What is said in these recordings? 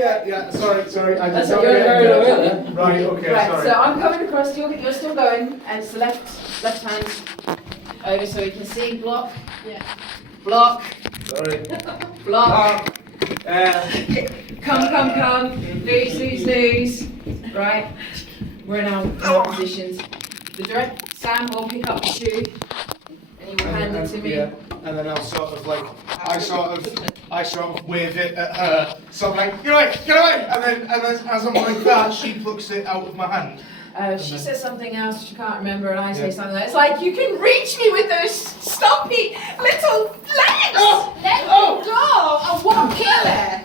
Yeah. Sorry. I That's did what not you're get very it. Right. Okay. Right, Sorry. so I'm coming across, you're still going, and it's the left hand over so we can see block. Yeah. Block. Sorry. Block. Come. Lose. Right. We're in our positions. The direct Sam will pick up the shoe and he will hand it to me. Yeah. And then I'll sort of like, I sort of wave it at her. So I'm like, get away! And then as I'm like that, she plucks it out of my hand. She says something else she can't remember, and I say something else. It's like, you can reach me with those stumpy little legs! Let me go! I won't kill her!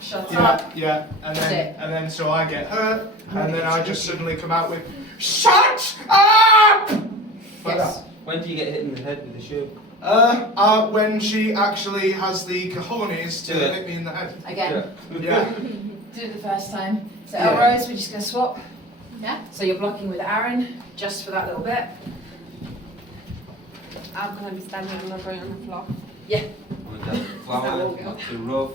Shut up. Yeah. And then so I get hurt, and then I just suddenly come out with, shut up! Yes. When do you get hit in the head with the shoe? When she actually has the cojones to Yeah. hit me in the head. Again. Yeah. Do it the first time. So Yeah. Elrose, we're just going to swap. Yeah. So you're blocking with Aaron, just for that little bit. I'm gonna be standing on the ground on the floor. Yeah. With the flower, not too rough.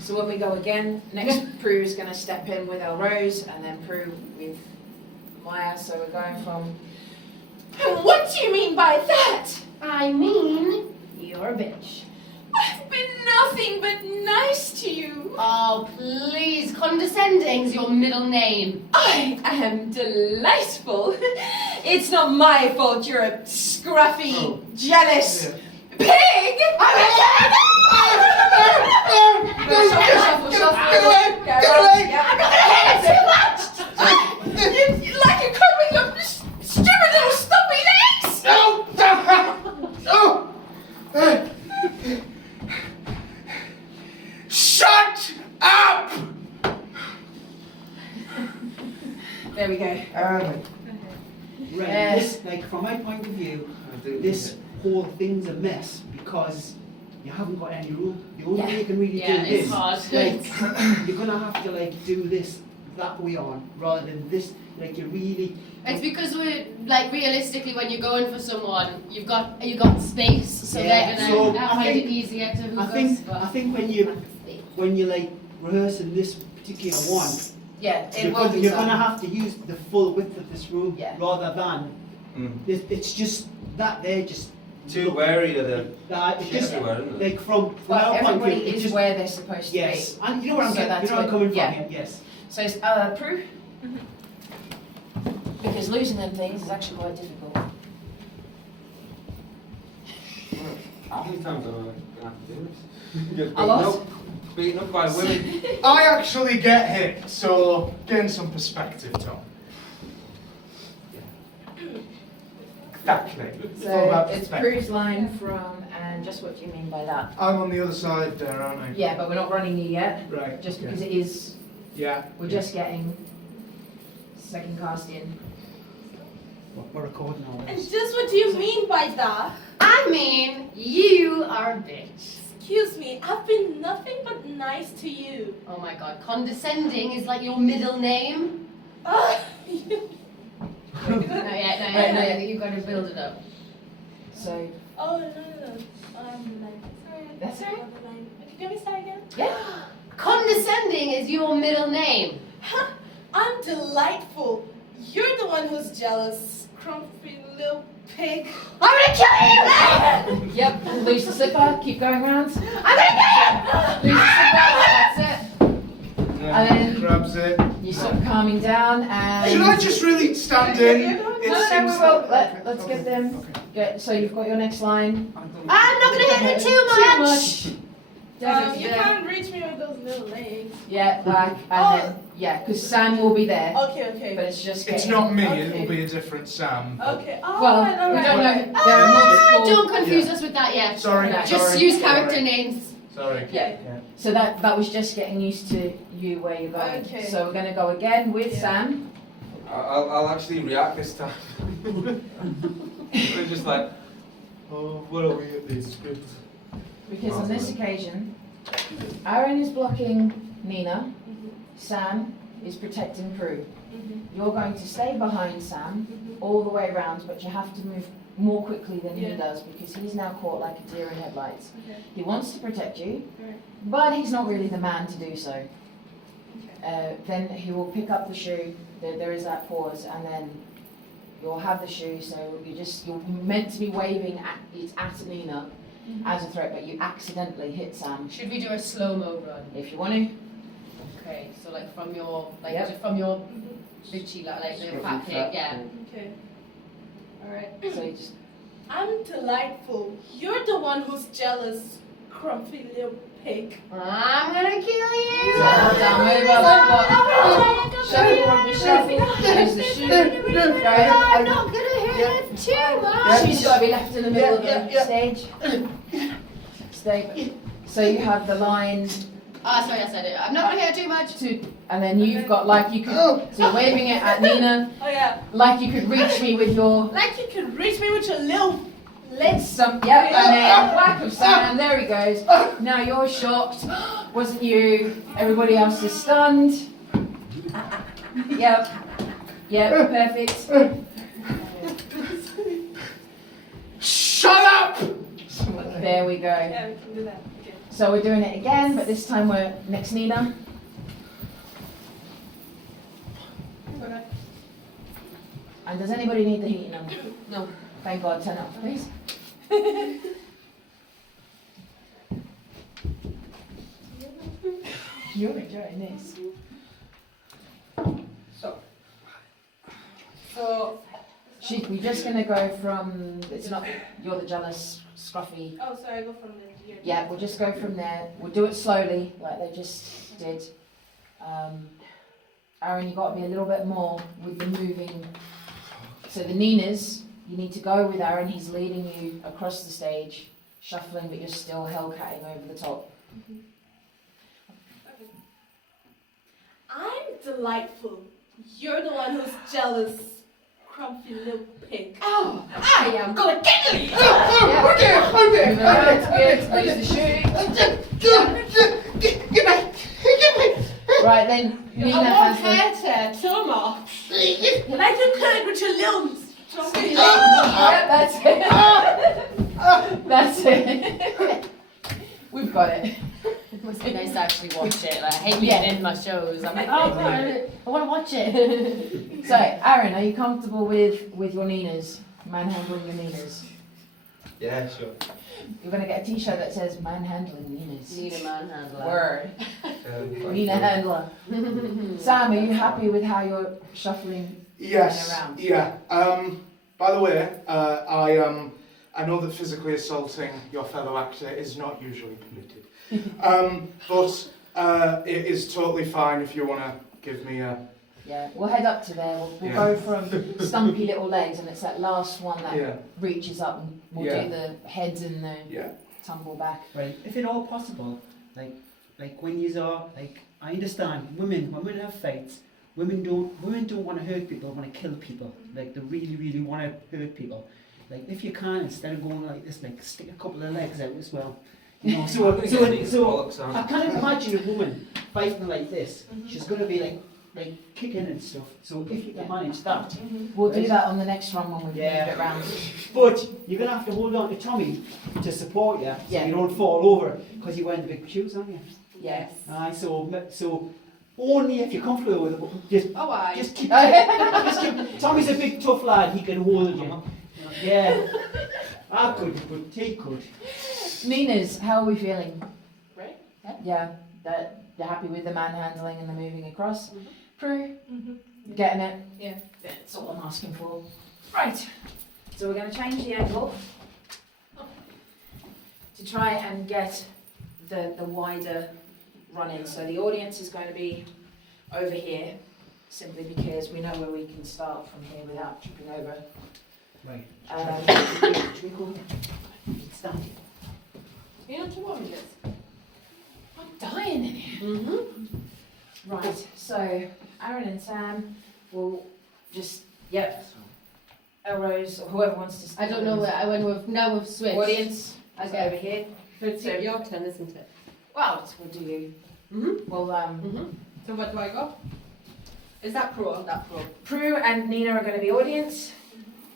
So when we go again, next Prue is going to step in with Elrose, and then Prue with Maya. So we're going from. What do you mean by that? I mean, You're a bitch. I've been nothing but nice to you. oh please, condescending's your middle name. I am delightful. It's not my fault you're a scruffy, jealous pig. Shuffle. Get away! Yeah, I'm not gonna hit it too much. You like you're covering your stupid little stumpy legs. No! Shut up! There we go. Right, Yes. this, like from my point of view, this whole thing's a mess because you haven't got any rule. The only way you can really Yeah, do it's this, hard. like, you're gonna have to like do this that way on rather than this. Like you really. It's because we're like realistically, when you're going for someone, you've got space, so Yeah, they're so gonna I find it think- easier to hook I us. think But when you like rehearsing this particular one, Yeah, it you're, will be you're done. gonna have to use the full width of this room Yeah. rather than it's just that they're just Too wary of the that it's shit just everywhere, isn't it? like from But our point of everybody view, it's is just where they're supposed to yes, be. and you know where I'm So getting, that's you know where I'm coming from. yeah. Yes. So it's Prue. Because losing them things is actually quite difficult. How many times am I going to have to do this? Get A lot. beaten up by women. I actually get hit, so gain some perspective, Tom. Exactly. It's all So about it's perspective. Prue's line from, and just what do you mean by that? I'm on the other side there, aren't I? Yeah, but we're not running you yet. Right. Just okay. because it is, Yeah. we're just getting second cast in. We're recording all And this. just what do you mean by that? I mean, you are a bitch. Excuse me, I've been nothing but nice to you. Oh my god, condescending is like your middle name. Ah, Not yet. You've got to build it up. So, oh, no. Sorry. That's all right. Can we start again? yeah. Condescending is your middle name. Huh? I'm delightful. You're the one who's jealous, scrumpy little pig. I'm gonna kill you! Yep, lose the slipper, keep going round. I'm gonna kill you! Lose the slipper, that's it. And then grabs it. you start calming down and... Should I just really stand in? No, we will. Let's get them. So you've got your next line. I'm not gonna hit it too much! You can't reach me with those little legs. Yeah, back, and then, yeah, because Sam will be there. Okay. But it's just getting... It's not me, Okay. it'll be a different Sam. Okay. Well, Alright. we don't know. There are multiple... Don't confuse us with that yet. Sorry, No. Just sorry, use sorry. character names. Sorry. Yeah. So that was just getting used to you where you're going. Okay. So we're going to go again with Yeah. Sam. I'll actually react this time. We're just like, oh, what are we at these scripts? Because on this occasion, Aaron is blocking Nina. Sam is protecting Prue. You're going to stay behind Sam all the way around, but you have to move more quickly than he Yeah. does because he's now caught like a deer in headlights. Okay. He wants to protect you, Right. but he's not really the man to do so. Okay. Then he will pick up the shoe. There is that pause, and then you'll have the shoe. So you're meant to be waving at Nina as a threat, but you accidentally hit Sam. Should we do a slow-mo run? If you want to, Okay, so like from your, like Yep. just from your bitchy, like the fat pig, yeah. Okay. All right. so you just I'm delightful. You're the one who's jealous, crumpy little pig. I'm gonna kill you! Well done, move up. Shuffle. Use the shoe. I'm not gonna hit it too much! She's got to be left in the middle of Yeah, the yeah. stage. Stay. So you have the line Ah, sorry, I said it. I'm not gonna hit it too much. and then you've got like you could. So you're waving it at Nina, Oh yeah. like you could reach me with your. Like you could reach me with your little legs. Yep, and then whack of Sam. There he goes. Now you're shocked. Wasn't you? Everybody else is stunned. Yep. Yep. Perfect. Shut up! There we go. Yeah, we can do that. Okay. So we're doing it again, but this time we're next Nina. Okay. And does anybody need the heating on? No. Thank God. Turn up, please. You're enjoying this. So. We're just gonna go from. It's not. You're the jealous, scruffy. Oh, sorry. I go from there. Here. Yeah, we'll just go from there. We'll do it slowly, like they just did. Aaron, you got to be a little bit more with the moving. So the Ninas, you need to go with Aaron. He's leading you across the stage, shuffling, but you're still hellcatting over the top. I'm delightful. You're the one who's jealous, crumpy little pig. Oh, I am gonna kill you! Good, lose the shoe. Right then, Nina I want has the. her to kill me. Like you could with your little chunky legs. Yep, that's it. That's it. We've got it. It must be nice to actually watch it. Like, I hate being in my shows. I'm like, oh, God, I want to watch it. So, Aaron, are you comfortable with your Ninas? Manhandling your Ninas? Yeah, sure. You're going to get a t-shirt that says manhandling Ninas. Need a manhandler. Word. Um, Nina handler. Sam, are you happy with how you're shuffling Yes. around? Yeah. By the way, I know that physically assaulting your fellow actor is not usually permitted. But it is totally fine if you want to give me a. Yeah, we'll head up to there. We'll Yeah. go from stumpy little legs, and it's that last one that Yeah. reaches up, and we'll Yeah. do the heads and the Yeah. tumble back. Right, if at all possible, like when you are like, I understand women when women have fights, women don't want to hurt people, want to kill people. Like they really want to hurt people. Like if you can, instead of going like this, like stick a couple of legs out as well. You know, so I can't imagine a woman fighting like this. She's gonna be like kicking and stuff. So if you can manage that. We'll do that on the next one when we Yeah. move it round. But you're going to have to hold on to Tommy to support you, so Yeah. you don't fall over, because you're wearing the big shoes, aren't you? Yes. Aye, so only if you're comfortable with it, but Oh, I. just keep, just keep, Tommy's a big tough lad, he can hold you. Yeah. I couldn't, but he could. Ninas, how are we feeling? Right? Yeah, that you're happy with the manhandling and the moving across? Prue, Mm-hmm. getting it? Yeah. That's all I'm asking for. Right, so we're going to change the angle to try and get the wider run in. So the audience is going to be over here, simply because we know where we can start from here without tripping over. Right. Should we call it? Start. You know what you want me to? I'm dying in here. Mm-hmm. Right, so Aaron and Sam will just, elbows, or whoever wants to. I don't know where, when we've switched. Audience, is Okay. over here. It's your turn, isn't it? Well, we'll do you. Mm-hmm. Well, Mm-hmm. So what do I go? Is that pro? That pro. Prue and Nina are going to be audience.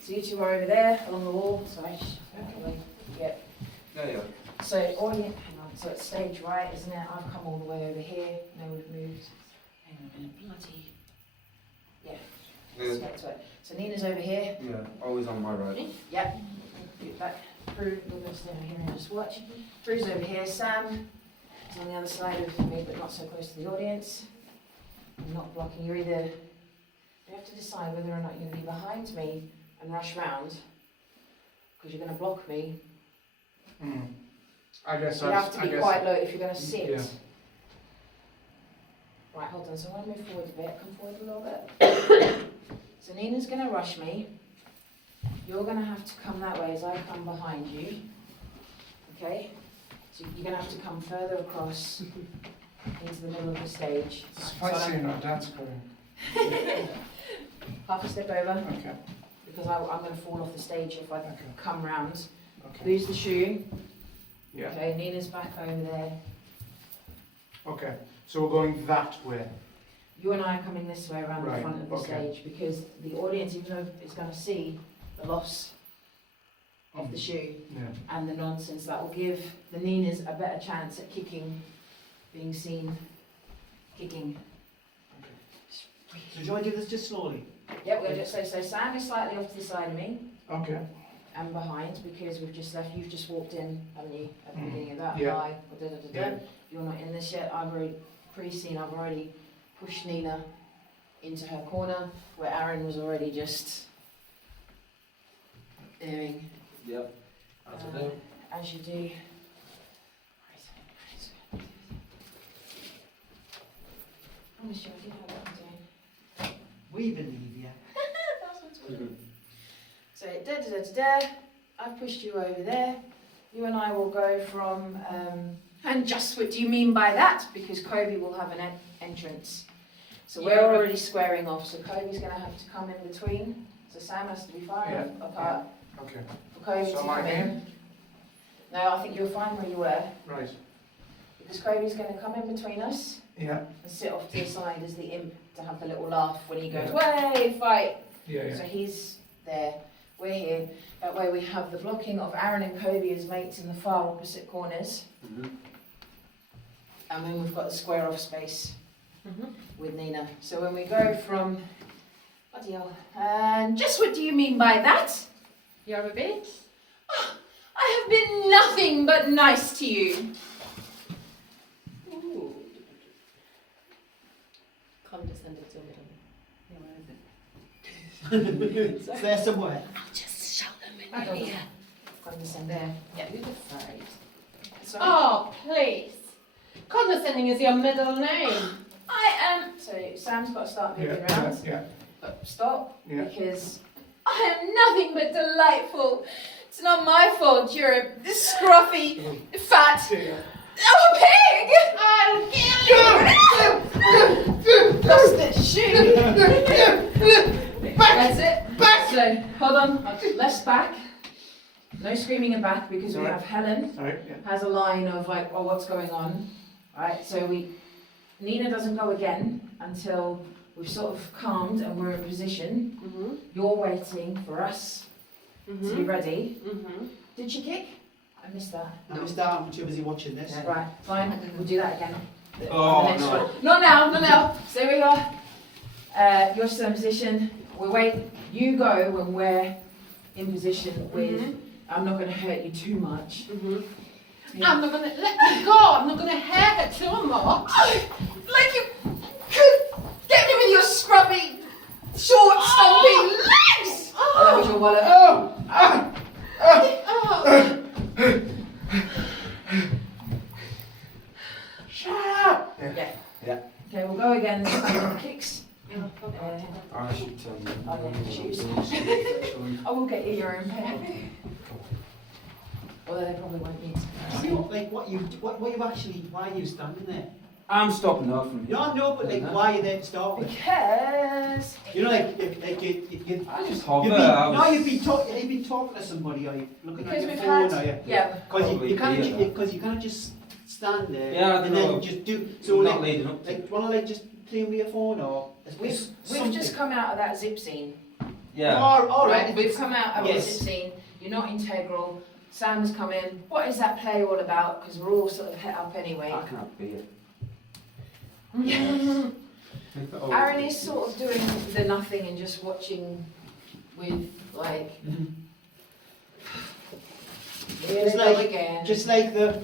So So you two are over there along the wall. Sorry, yeah. Yeah. So audience, hang on. So it's stage right, isn't it? I've come all the way over here. No, we've moved. Hang on a minute, bloody. Yeah. Straight to it. So Nina's over here. Yeah, always on my right. Yep. Get back. Prue, we're going to stay over here and just watch. Prue's over here. Sam is on the other side of me, but not so close to the audience. I'm not blocking. You're either. You have to decide whether or not you're going to be behind me and rush round, because you're going to block me. I guess You have to be quite low if you're going to sit. Yeah. Right, hold on. So I want to move forward a bit. Come forward a little bit. So Nina's going to rush me. You're going to have to come that way as I come behind you. Okay? So you're going to have to come further across into the middle of the stage. It's quite seeing our dance going. Half a step over, Okay. because I'm going to fall off the stage if I Okay. come round. Okay. Lose the shoe. Yeah. Okay, Nina's back over there. Okay. So we're going that way. You and I are coming this way around the Right, front of the okay. stage, because the audience, even though it's going to see the loss of the shoe Yeah. and the nonsense, that will give the Ninas a better chance at kicking, being seen, kicking. So do you want to do this just slowly? Yep, we'll just say, so Sam is slightly off to the side of me Okay. and behind, because we've just left, you've just walked in, haven't you, at the beginning of that, Yeah. hi, da da da da. Yeah. You're not in this yet, I've already pre-seen, I've already pushed Nina into her corner, where Aaron was already just doing, Yep. That's what I do. as you do. I promise you I did have what I'm doing. We believe you. So da da da da da. I've pushed you over there. You and I will go from. And just what do you mean by that? Because Kobe will have an entrance. So we're already squaring off. So Kobe's going to have to come in between. So Sam has to be far enough apart Okay. for Kobe So to am I come in. here? No, I think you're fine where you were. Right. Because Kobe's going to come in between us Yeah. and sit off to the side as the imp to have the little laugh when he goes, Yeah. way, fight. Yeah. So Yeah. he's there, we're here. That way we have the blocking of Aaron and Kobe as mates in the far opposite corners. And then we've got the square off space with Nina. So when we go from, bloody hell, and just what do you mean by that? You're a bit. I have been nothing but nice to you. Ooh. Condescended to me. It's there somewhere. I'll just show them in I don't here. Condescend there. Yeah, who's afraid? Sorry. Oh, please. Condescending is your middle name. I am. So Sam's got to start moving around. Yeah. Stop. Yeah. Because I am nothing but delightful. It's not my fault you're a scruffy, fat, Yeah. oh, pig! I'll kill you! Lost the shoe. That's it. Back. So, hold on. Less back. No screaming and back, because we Right. have Helen All right. Yeah. has a line of like, oh, what's going on? Right, so Nina doesn't go again until we've sort of calmed and we're in position. You're waiting for us to be ready. Did she kick? I missed that. I missed out. I'm too busy watching this. Right, fine. We'll do that again. Oh, The next no. one. Not now, not now. So here we are. You're still in position. We'll wait. You go when we're in position with. I'm not going to hurt you too much. Yeah. I'm not gonna let me go. I'm not gonna hurt it too much. Like you could get me with your scrubby, short, stomping legs! Oh, that was your wallet. Shut up. Yeah. Yeah. Okay, we'll go again. This time with kicks. I should tell you. Oh, yeah, shoes. I will get you your own pair. Although they probably won't need I mean, like what you actually, why are you standing there? I'm stopping her from here. No, no, but like why are you there to start with? Because You know, like you I just hover. you've been talking to somebody, or you looking at because your we've phone, had or you? yeah. Because you can't just stand there Yeah, and no. then just do. So So not like, leading up to. wanna just play with your phone or We've just come out of that zip scene. Yeah. All Right, right. we've come out of Yes. this scene. You're not integral. Sam's come in. What is that play all about? Because we're all sort of het up anyway. I can have beer. Aaron is sort of doing the nothing and just watching with like. Here Just they go like- again. Just like the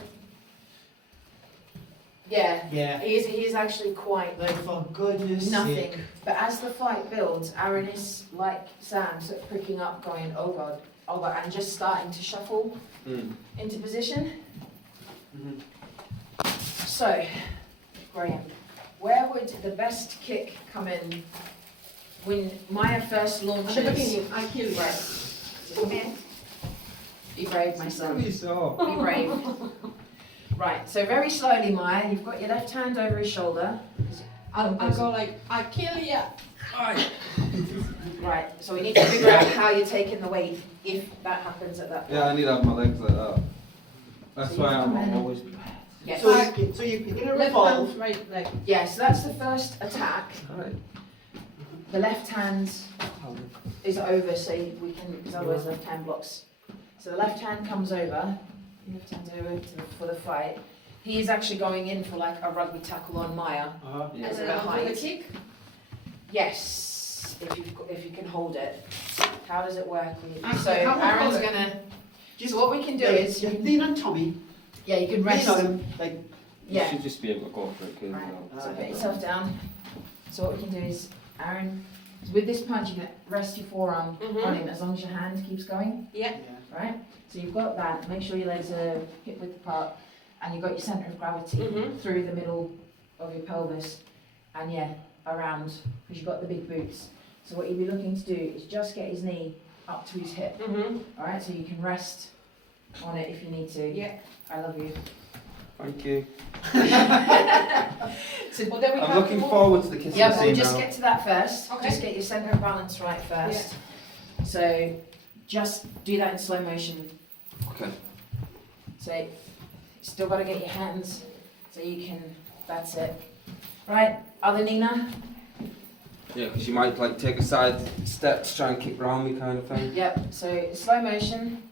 Yeah. yeah. He is actually quite Like for goodness nothing. sake. But as the fight builds, Aaron is like Sam, sort of pricking up, going, oh god, and just starting to shuffle into position. Mhm. So, Graham, where would the best kick come in when Maya first At the launches? beginning, I kill you. Right. Come here. Be brave, my son. Probably so. Be brave. Right, so very slowly, Maya, you've got your left hand over his shoulder. I'll go like, I kill you. Right, so we need to figure out how you're taking the weight if that happens at that point. Yeah, I need to have my legs like that. That's So why you come in. I'm always. Yes. So you're gonna Left revolve. hand, right leg. Yeah, so that's the first attack. Alright. The left hand is over, so we can, because otherwise left hand blocks. So the left hand comes over, left hand's over for the fight. He is actually going in for like a rugby tackle on Maya. Uh-huh. Yeah. As And a then I'll do the height. kick. Yes, if you can hold it. How does it work? So I can't Aaron's hold it. gonna. So what we can do Yeah, is, you lean on Tommy. yeah, you can Lean rest. on him. Like You Yeah. should just be able to go for it, cause, Right. So Ah, put yeah. yourself down. So what we can do is, Aaron, with this punch, you can rest your forearm on him as long as your hand keeps going, Yeah. yeah. right? So you've got that. Make sure your legs are hip width apart, and you've got your centre of gravity Mhm. through the middle of your pelvis, and yeah, around because you've got the big boots. So what you'll be looking to do is just get his knee up to his hip. Mm-hmm. All right, so you can rest on it if you need to. Yeah. I love you. Thank you. So Well, then we I'm have looking to move. forward to the kissing yeah, but scene we'll just now. get to that first. Okay. Just get your centre of balance right first. So just do that in slow motion. Okay. So still got to get your hands so you can. That's it. Right, other Nina. Yeah, because you might like take a side step to try and kick round me kind of thing. Yep. So slow motion.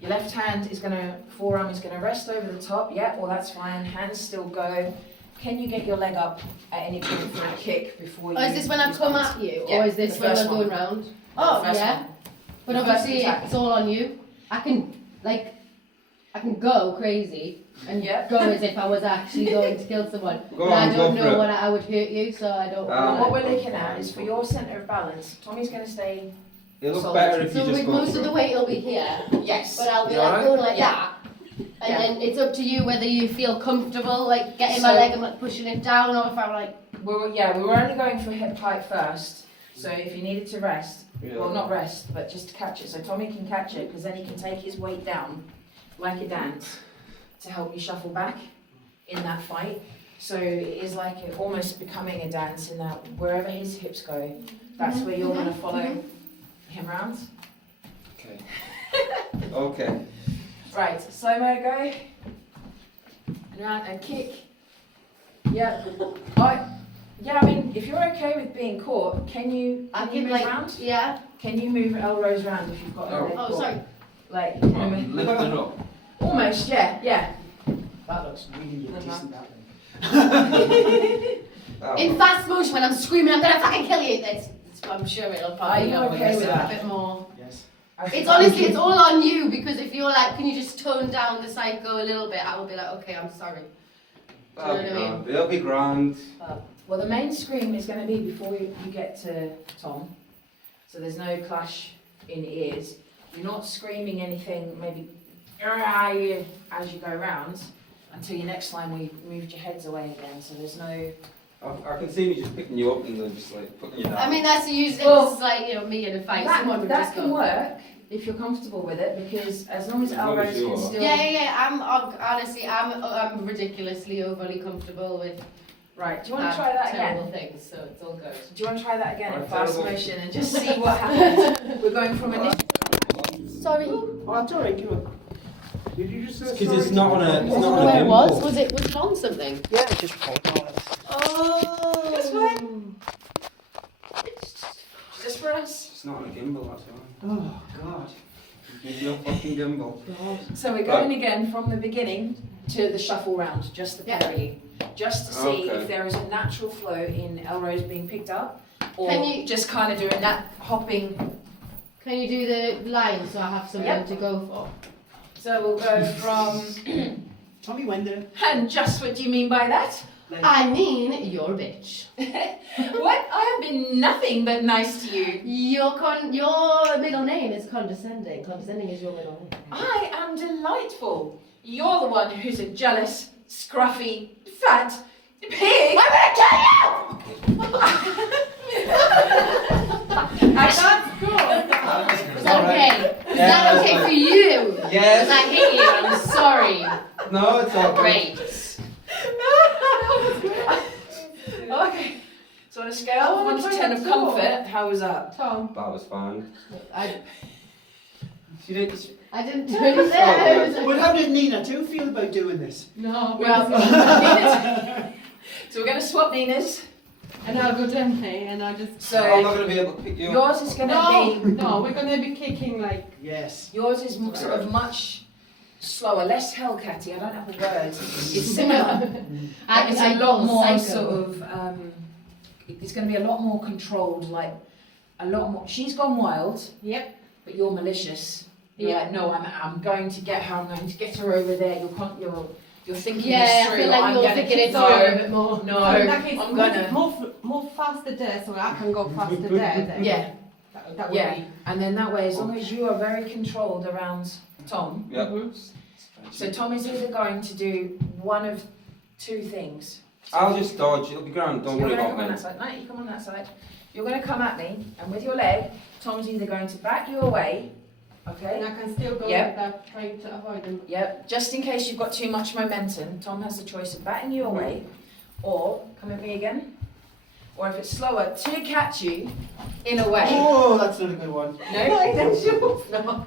Your left hand is gonna, forearm is gonna rest over the top. Yep. Well, that's fine. Hands still go. Can you get your leg up at any point for a kick before you? Oh, is this when I use come hands? at you, Yeah, or is this the when first we're going one. round? The Oh, first yeah. one. But The first obviously, attack. it's all on you. I can go crazy and Yeah. go as if I was actually going to kill someone. Go But on, I go don't for know it. what I would hurt you, so I don't. Ah. What know. we're looking at is for your centre of balance. Tommy's gonna stay. It'll look Solid. better if you So just with go most for of the it. weight will be here, Yes. but I'll be You like alright? going like Yeah. that. And Yeah. then it's up to you whether you feel comfortable, like getting my So- leg and like pushing it down, or if I'm like, We were only going for hip height first. So if you needed to rest, Yeah. well, not rest, but just to catch it. So Tommy can catch it because then he can take his weight down like a dance to help you shuffle back in that fight. So it is like almost becoming a dance in that wherever his hips go, that's where you're going to follow him around. Okay. Okay. Right, slow mo go. And round and kick. Yeah. Yeah, I mean, if you're okay with being caught, can you I can you can move like, round? yeah. Can you move elbows round if you've got a leg Oh, caught? sorry. Like, you Come know, on, lift it up. almost, yeah. That looks really Uh-huh. decent. That way. In fast motion, when I'm screaming, I'm gonna fucking kill you. I'm sure it'll Are probably you go okay with a that? bit more. Yes. It's honestly, it's all on you, because if you're like, can you just tone down the psycho a little bit, I will be like, okay, I'm sorry. That'll Do be you know what I grand. It'll be grand. Well, the main scream is going to be before you get to Tom, so there's no clash in ears. You're not screaming anything, maybe as you go round, until your next line where you've moved your heads away again. So there's no. I can see me just picking you up and then just like putting you down. I mean, that's usually Well, it's like, you know, me in a fight, someone would that just can go. work if you're comfortable with it, because as long as As long as elbows you can are. still. Yeah. Honestly, I'm ridiculously overly comfortable with Right. Do you want to try that again? terrible things, so it's all good. Do you want to try that again in Right, fast terrible. motion and just see what happens? We're going from a. Sorry. Oh, that's all right. Come on. Did you just say Because sorry it's to not me? on a. It's I don't not know on a where it was. dimple. Was it on something? Yeah, it's just recording all of this. Oh. That's fine. Just for us. It's not on a gimbal, that's why. Oh God. Give you a fucking gimbal. So we're going again from the beginning to the shuffle round, just the pair of you. Just to see Okay. if there is a natural flow in Elrose being picked up, or Can you- just kind of doing that hopping. Can you do the line so I have something Yep. to go for? So we'll go from, Tommy Wender. and just what do you mean by that? Like, I mean, you're a bitch. What? I have been nothing but nice to you. Your middle name is condescending. Condescending is your middle name. I am delightful. You're the one who's a jealous, scruffy, fat pig. I'm gonna kill you! That's good. Is that okay? Is that okay for you? Because Yes. I hate you. I'm sorry. No, it's all good. Great. Okay. So on a scale of 1 to 10 of comfort, how was that? Tom, That was fine. I She did. I didn't do anything. But how did Nina too feel about doing this? No, Well, well, so we're going to swap Nina's. And I'll go gently, and I'll just. I'm So not going to be able to pick you up. yours is going to No, be, no, we're gonna be kicking like. Yes. yours is sort of much slower, less Hellcatty. I don't have the words. It's similar. I, It's I a lot more psycho. sort of. It's going to be a lot more controlled, like a lot more. She's gone wild, Yep. but you're malicious. You're Yeah. like, no, I'm going to get her. I'm going to get her over there. You're thinking Yeah, this I through. feel like I'm you're gonna thinking it no, through a bit more. No, So in that case, I'm gonna. move faster there, so I can go faster there. Then. Yeah, That would yeah. be. And then that way, as long as you are very controlled around Tom, Yep. so Tom is either going to do one of two things. I'll just dodge. It'll be grand. So Don't you're worry going to about come on me. that side. No, you come on that side. You're going to come at me, and with your leg, Tom's either going to back you away, And okay? I can still go Yep. without trying to avoid them. Yep. Just in case you've got too much momentum, Tom has the choice of batting you away, or come at me again, or if it's slower, to catch you in a way. Oh, that's not a good one. No, no.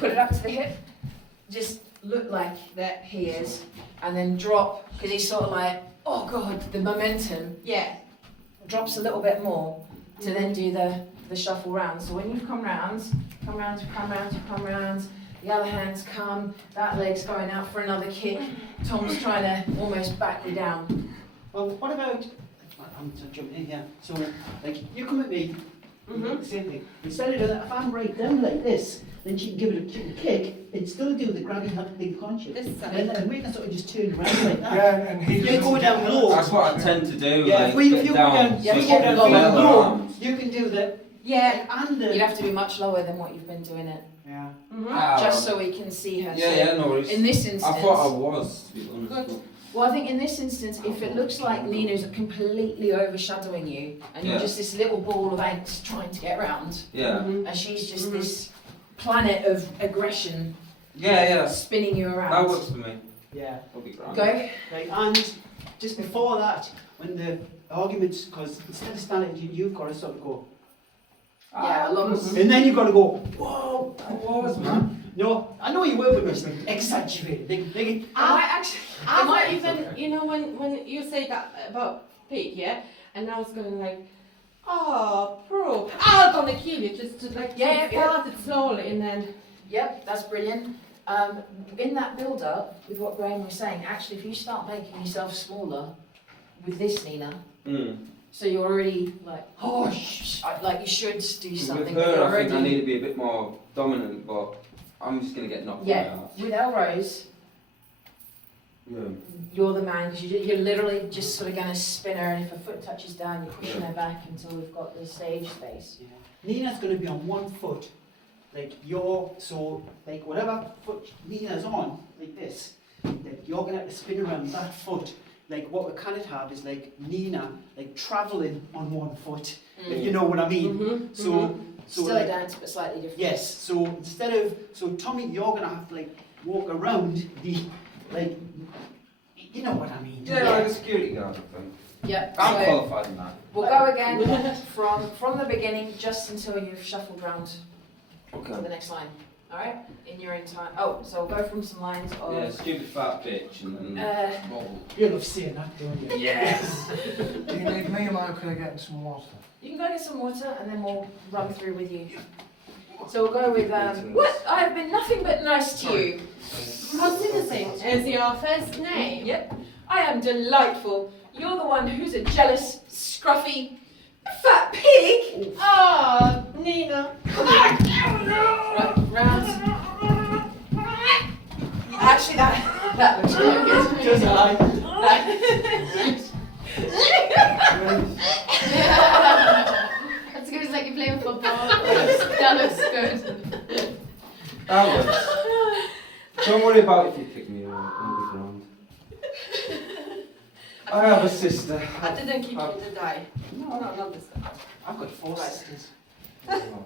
Put it up to the hip. Just look like That. he is, and then drop because he's sort of like, oh god, the momentum Yeah. drops a little bit more to then do the shuffle round. So when you've come round, come round, the other hand's come, that leg's going out for another kick. Tom's trying to almost back you down. Well, what about? I'm jumping in here. So, like, you come at me. Mhm. Same thing. Instead of doing that, if I'm right down like this, then she can give it a kick. It's still do the grabby thing, can't you? This And side. then we can sort of just turn around like that. Yeah, and he You go down low. That's what I tend to do. Yeah, like, if we get if you down. go down, Yeah, if you get go down low. low, Arms. you can do the Yeah. and the. You'd have to be much lower than what you've been doing it, Yeah. Mhm. Ow. just so we can see her. Yeah, So yeah, no worries. in this instance, I thought I was, to be honest. Good. well, I think in this instance, if it looks like Nina's completely overshadowing you, and you're Yeah. just this little ball of angst trying to get round, Yeah. Mhm. and she's just Mhm. this planet of aggression Yeah, yeah. spinning you That around. works for me. Yeah. That'll be grand. Go. Right, and just before that, when the arguments, because instead of standing, you've got to sort of go, Yeah, a lot of and then you've got to go, whoa. I was, man. No, I know you were with us, like, exaggerate, make it. I might actually. I it might might even, you know, when you say that about pig, yeah, and I was going like, oh, bro, I'm gonna kill you, just to like Yeah, yeah. start it slowly and then. Yep, that's brilliant. In that build-up, with what Graham was saying, actually, if you start making yourself smaller with this, Nina, Mm. so you're already like, oh, like you should do something. With but you're her, I think I already. need to be a bit more dominant, but I'm just going to get knocked Yeah, out. with Elrose, Yeah. you're the man because you're literally just sort of going to spin her, and if her foot touches down, you're pushing her back until we've got the stage space. Yeah. Nina's going to be on one foot, like so like whatever foot Nina's on, like this, like you're going to have to spin around that foot. Like what we can't have is like Nina like travelling on one foot, if you know what I mean. Mhm, So mhm. so Still like, a dance, but slightly different. yes, so instead of so Tommy, you're going to have to like walk around the like you know what I mean. Yeah, like a security guard, I think. Yep. I'm so qualified in that. we'll go again from the beginning, just until you've shuffled round Okay. to the next line. Alright, in your own time. Oh, so we'll go from some lines of. Yeah, stupid fat bitch and wobble. You love seeing that, don't you? Yes. Do you need me? Am I okay getting some water? You can go get some water and then we'll run through with you. So we'll go with, what? I have been nothing but nice to you. Consider is your first name. Yep. I am delightful. You're the one who's a jealous, scruffy, fat pig. Oh, Nina. Right, round. Actually, that looks really good. Does I? That's good. It's like you're playing football. That looks good. That was. Don't worry about if you kick me on the ground. I have a sister. I didn't keep you, did I? No, not this time. I've got 4 sisters.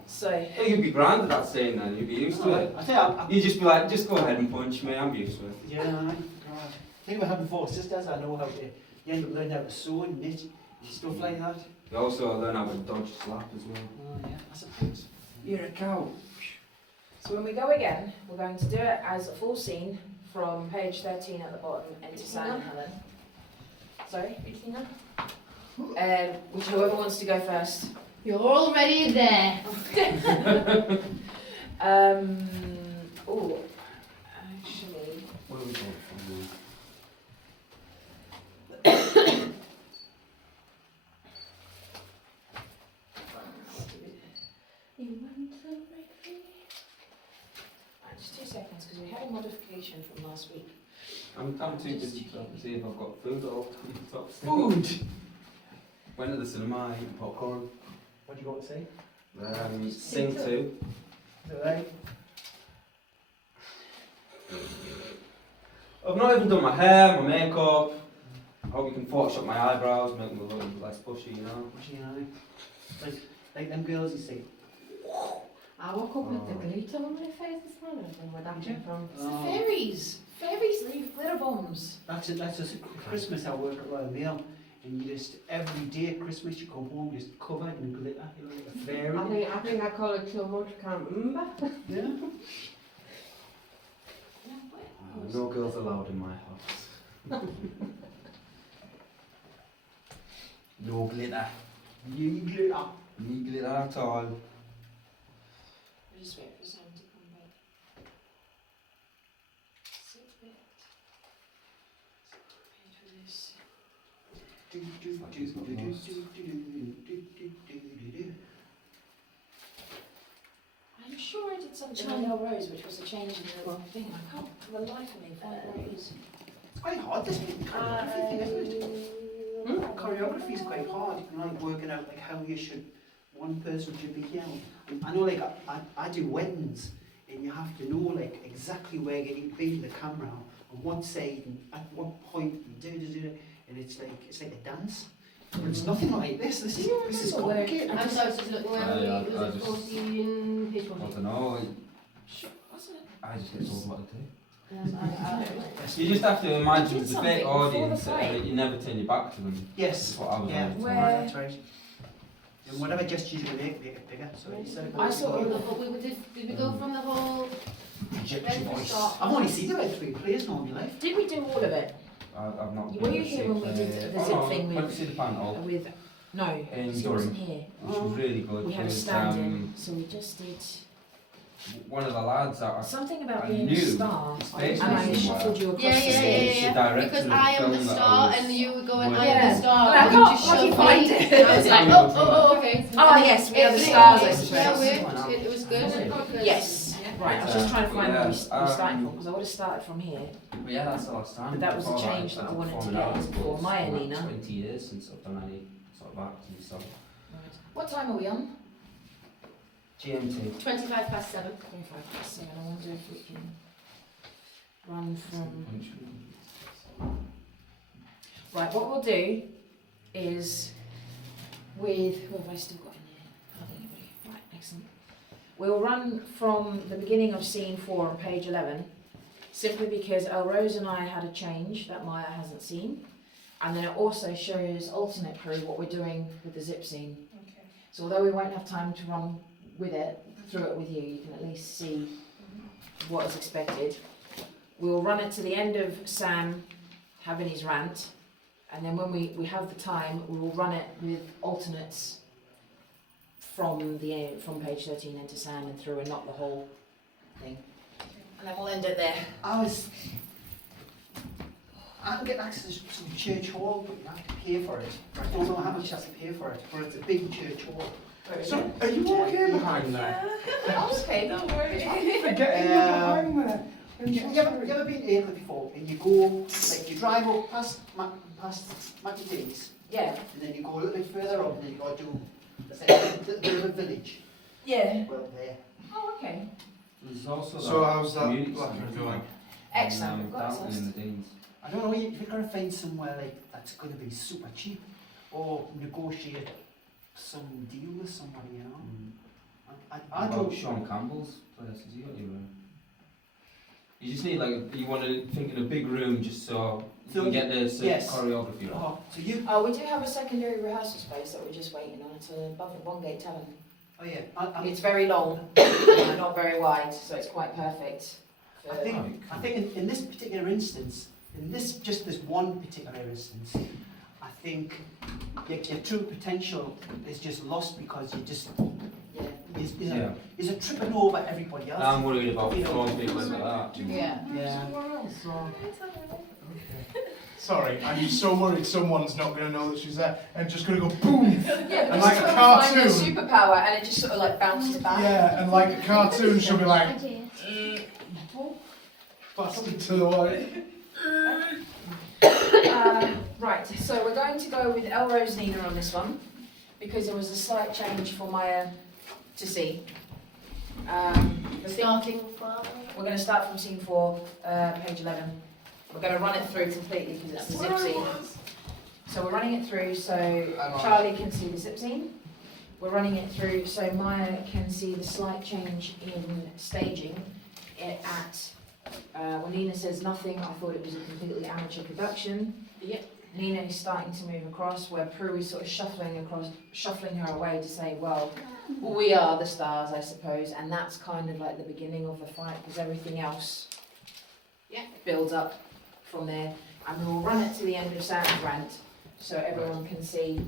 So, Well, you'd be grand at that saying then, you'd be used to it. I think I You'd just be like, just go ahead and punch me, I'm used to it. yeah, God. I think about having 4 sisters, I know how to, you end up learning how to sew and knit, and stuff like that. You also learn how to dodge slap as well. Oh yeah, I suppose. You're a cow. so when we go again, we're going to do it as a full scene from page 13 at the bottom, Enter Sam and Helen. Sorry, Tina? Whoever wants to go first. You're already there. Oh, actually, Where are we going from now? just 2 seconds because we had a modification from last week. I'm too busy to see if I've got food or top Food! Went to the cinema, eating popcorn. What do you got to say? Sing too. Is it right? I've not even done my hair, my makeup. I hope you can Photoshop my eyebrows, make them a little less bushy, you know. What do you know? Like them girls you see. I woke up with the glitter on my face this morning. I don't know where that came from. It's the fairies. Fairies leave glitter bombs. That's just Christmas. I work at Royal Mail, and you just every day at Christmas you come home just covered in glitter. You're like a fairy. I think I call it too much. Can't remember. Yeah. No girls allowed in my house. No glitter. You glitter. No glitter at all. We'll just wait for Sam to come back. Sit a bit. Page for this. I'm sure I did something on Hill Rose, which was a change in the thing. I can't for the life of me find where it is. It's quite hard, this choreography thing, isn't it? Choreography is quite hard. You know, like working out like how you should, one person should be here. I know, like I do weddings, and you have to know like exactly where you need to be for the camera, on what side, and at what point, and it's like a dance. But it's nothing like this. This is complicated. I'm sorry, just looking where I was it 14, page I 14? don't know. Wasn't it? I just get told what to do. I You just have to imagine did the something fake before the audience fight. that you never turn your back to them. Yes. That's what I was Yeah. on. Where- That's right. And whatever gestures you make it bigger. So instead of I sort of- But did we go from the whole project your voice. start? I've only seen about 3 plays now in my life. Did we do all of it? I've not Were been you to here see when we did the zip thing went with- to see the panel, With no, In she Durham. wasn't here. which was really good. We had a with, stand-in, so we just did one of the lads that something about I being a knew star, his face and I was shuffled you across Yeah, the yeah, stage. yeah, The director because of I am the film that I star was and you were going, working I am the with. star. Yeah. And I you can't just bloody shoved find me. it. And I was like, oh, okay. Oh yes, we are the It- stars. it- extras. Yeah, it was good. Yes. Right, I was just trying to find where we Yeah, started from, because I would have started from here. But yeah, that's the last time. But that was the Before change that I wanted to performing get out, for it's Maya about Nina. 20 years since I've done any sort of acting stuff. What time are we on? GMT. 25 past 7. 25 past 7. I wonder if we can run from... Right, what we'll do is with... What have I still got in here? Not anybody. Right, excellent. We'll run from the beginning of scene 4 on page 11, simply because Elrose and I had a change that Maya hasn't seen, and then it also shows alternate crew what we're doing with the zip scene. Okay. So although we won't have time to run with it, through it with you, you can at least see what is expected. We'll run it to the end of Sam having his rant, and then when we have the time, we will run it with alternates from page 13 into Sam and through, and not the whole thing. And then we'll end it there. I can get access to some church hall, but you have to pay for it. I don't know how much you have to pay for it, but it's a big church hall. So, are you okay behind there? Okay, don't worry. Forgetting you're behind there. You ever been to Italy before? And you go, like, you drive up past Matty Diggs, Yeah. and then you go a little bit further up, and then you go to a bit of a village. Yeah. Well, there. Oh, okay. There's also So that how's that community Blackburn centre going? Excellent. We've got Downton access. in the Deans. I don't know, you've got to find somewhere like that's going to be super cheap, or negotiate some deal with somebody, you know. I What don't. about Sean Campbell's place? Has he got your room? You just need you want to think in a big room just so you can get the yes. choreography right. Oh, so you. Oh, we do have a secondary rehearsal space that we're just waiting on. It's above the One Gate Tavern. Oh yeah. It's very long, not very wide, so it's quite perfect. I think in this particular instance, just this one particular instance, I think your true potential is just lost because you just Yeah. is a tripping over everybody else. I'm worried about You know. throwing people like that. Yeah. Yeah. Sorry, I'm so worried someone's not going to know that she's there and just going to go boom. Yeah, And like a find cartoon. a superpower and it just sort of like bounces back. Yeah, and like a cartoon, she'll be like, busted to the wall. Right, so we're going to go with Elrose Nina on this one because there was a slight change for Maya to see. Starting from. We're going to start from scene 4, page 11. We're going to run it through completely because it's the zip scene. So we're running it through so Charlie can see the zip scene. We're running it through so Maya can see the slight change in staging when Nina says nothing, I thought it was a completely amateur production. Yep. Nina is starting to move across where Prue is sort of shuffling her away to say, well, we are the stars, I suppose, and that's kind of like the beginning of the fight because everything else builds up from there. And we will run it to the end of Sam's rant so everyone can see,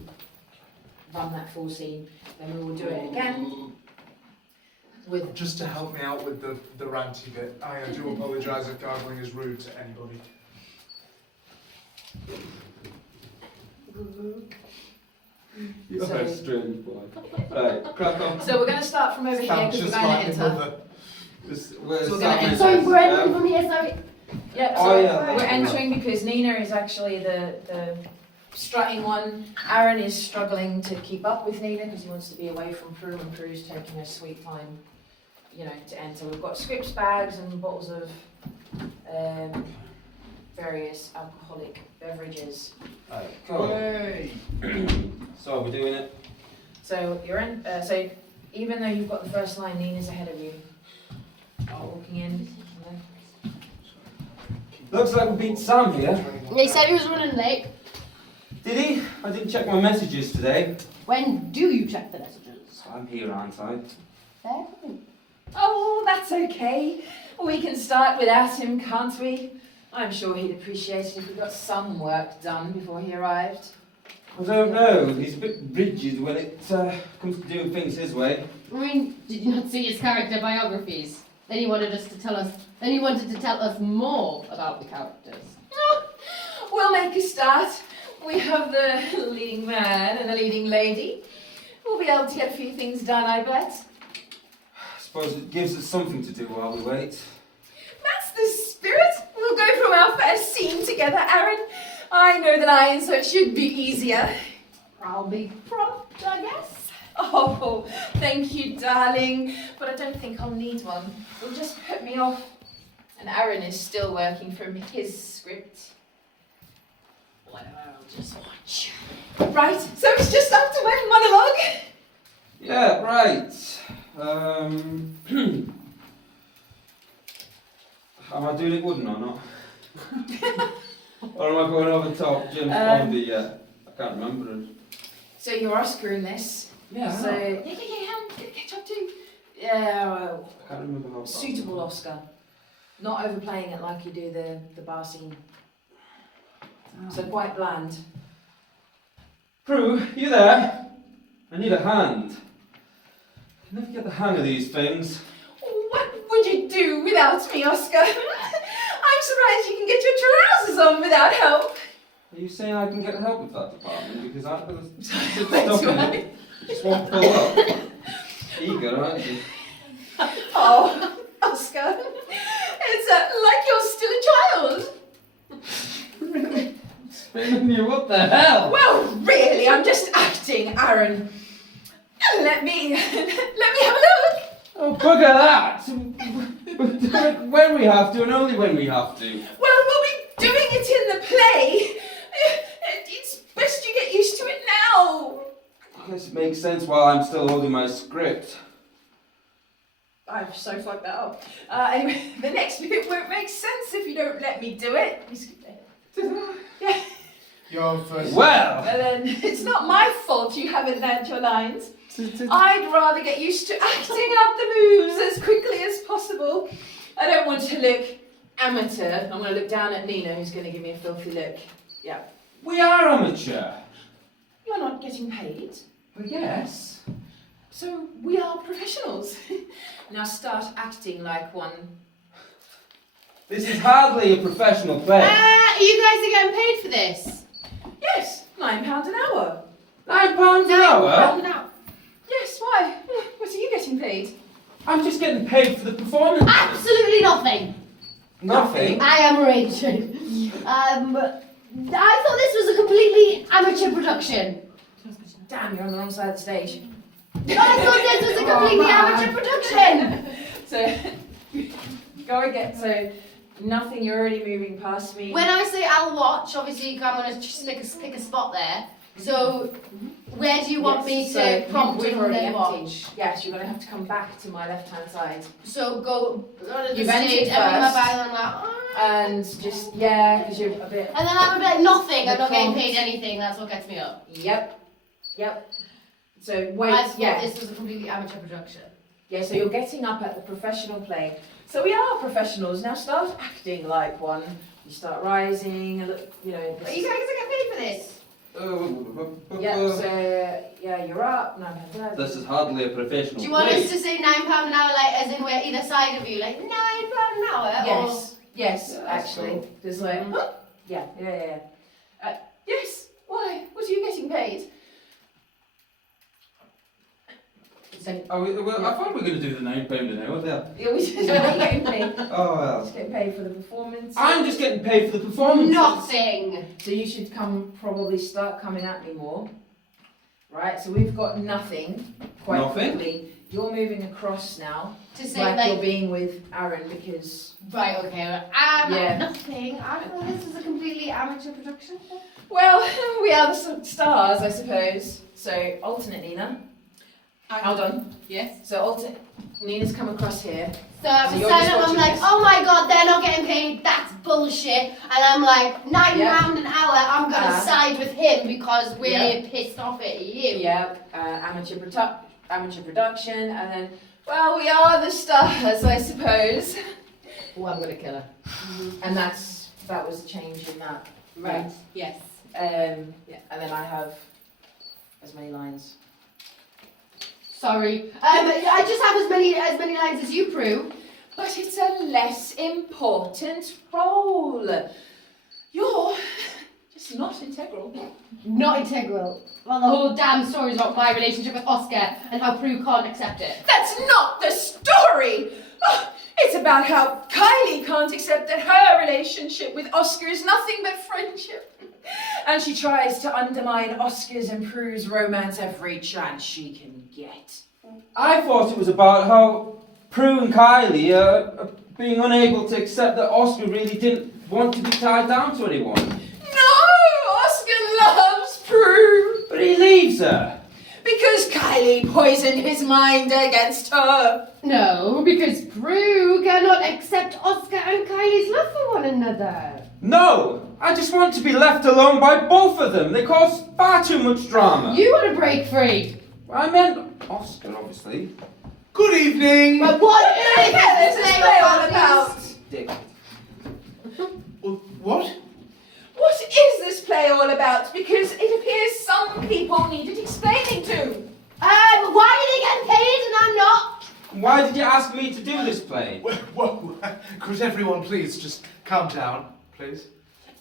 run that full scene. Then we will do it again with Just to help me out with the ranty bit, I do apologise if gargling is rude to anybody. You're So- a strange boy. Right, crack on. So we're going to start from over here Sounds because we're just going like to my enter. mother. Where's So we're Sam gonna in end- Sorry, this? we're entering from here, sorry. Yep, so Oh, yeah. we're entering because Nina is actually the strutting one. Aaron is struggling to keep up with Nina because he wants to be away from Prue and Prue's taking her sweet time, to enter. We've got scripts bags and bottles of various alcoholic beverages. Right, cool. Hey! So we're doing it. So you're in. So even though you've got the first line, Nina's ahead of you. Walking in. Looks like we beat Sam here. He said he was running late. Did he? I didn't check my messages today. When do you check the messages? I'm here, aren't I? Fair. Oh, that's okay. We can start without him, can't we? I'm sure he'd appreciate it if we got some work done before he arrived. I don't know. He's a bit rigid when it comes to doing things his way. I mean, did you not see his character biographies? Then he wanted to tell us more about the characters. We'll make a start. We have the leading man and the leading lady. We'll be able to get a few things done, I bet. I suppose it gives us something to do while we wait. That's the spirit. We'll go from our first scene together, Aaron. I know that iron, so it should be easier. I'll be prompt, I guess. Oh, thank you, darling. But I don't think I'll need one. It'll just put me off. And Aaron is still working from his script. Whatever, I'll just watch. Right, so it's just up to my monologue. Yeah, right. Am I doing it wooden or not? Or am I going over the top James Bondy yet? I can't remember it. So you're Oscar in this. Yeah, So yeah, Aaron, good catch up too. Yeah, can't remember how. Suitable Oscar. Not overplaying it like you do the bar scene. So quite bland. Prue, you there? I need a hand. I never get the hang of these things. What would you do without me, Oscar? I'm surprised you can get your trousers on without help. Are you saying I can get help with that department? Because I'm Wait, stuff do in I? it. Just won't pull up. Eager, aren't you? Oh, Oscar. It's like you're still a child. Spinning you, what the hell? Well, really, I'm just acting, Aaron. Let me have a look. Oh, bugger that! We'll do it when we have to and only when we have to. Well, we'll be doing it in the play. It's best you get used to it now. I guess it makes sense while I'm still holding my script. I've so fucked that up. Anyway, the next bit won't make sense if you don't let me do it. Yeah. Your first. Well! But then it's not my fault you haven't learned your lines. I'd rather get used to acting out the moves as quickly as possible. I don't want to look amateur. I'm going to look down at Nina, who's going to give me a filthy look. Yeah. We are amateur. You're not getting paid, Well, yes. so we are professionals. Now start acting like one. This is hardly a professional play. You guys are getting paid for this? Yes, £9 an hour. £9 an hour? No. Yes, why? What are you getting paid? I'm just getting paid for the performance. Absolutely nothing. Nothing. I am raging. I thought this was a completely amateur production. Damn, you're on the wrong side of the stage. I thought this was a completely amateur production. So, go again. So, nothing, you're already moving past me. When I say I'll watch, obviously I'm going to just pick a spot there. So, where do you want me to so prompt we've and already then emptied. watch? Yes, you're going to have to come back to my left-hand side. So go on the You've stage, entered every first. mobile and like, "Ah." And just, yeah, because you're a bit... And then I'm a bit nothing, I'm The not getting prompt. paid anything, that's what gets me up. Yep. So, I wait, thought yeah. this was a completely amateur production. Yeah, so you're getting up at the professional play. So we are professionals. Now start acting like one. You start rising, and look, you know. But you guys are getting paid for this. Yeah, so yeah, you're up. No, This is hardly a professional Do you want play. us to say £9 an hour, like as in we're either side of you, like £9 an hour? Yes, yes, Yeah, actually. so- There's like, yeah. Yes. Why? What are you getting paid? So, Well, I thought we were going to do the £9 an hour there. yeah, we just getting paid. Oh, well. Just getting paid for the performance. I'm just getting paid for the performance. Nothing. So you should start coming at me more. Right, so we've got nothing, quite Nothing? quickly. You're moving across now, To say like, like, you're being with Aaron because, right, okay, I'm Yeah. nothing. I thought this was a completely amateur production. well, we are the stars, I suppose. So alternate Nina. Hold on. Yes. So alternate, Nina's come across here. So I So you're decide just I'm watching like, this. oh my god, they're not getting paid, that's bullshit. And I'm like, £9 an hour, I'm gonna Uh-huh. side with him because we're Yeah. pissed off at you. Yep, amateur production, and then, well, we are the stars, I suppose. Oh, I'm gonna kill her. And that was a change in that. Right. Yes. And then I have as many lines. Sorry. I just have as many lines as you, Prue. But it's a less important role. You're just not integral. Not integral. Well, the whole damn story is about my relationship with Oscar and how Prue can't accept it. That's not the story! Oh, it's about how Kylie can't accept that her relationship with Oscar is nothing but friendship. And she tries to undermine Oscar's and Prue's romance every chance she can get. I thought it was about how Prue and Kylie are being unable to accept that Oscar really didn't want to be tied down to anyone. No! Oscar loves Prue! But he leaves her. Because Kylie poisoned his mind against her. No, because Prue cannot accept Oscar and Kylie's love for one another. No! I just want to be left alone by both of them. They cause far too much drama. You want to break free. I meant Oscar, obviously. Good evening. But what is What is this play all about? about? Dick. What? What is this play all about? Because it appears some people needed explaining to. Why are they getting paid and I'm not? Why did you ask me to do this play? Whoa. Could everyone please just calm down, please?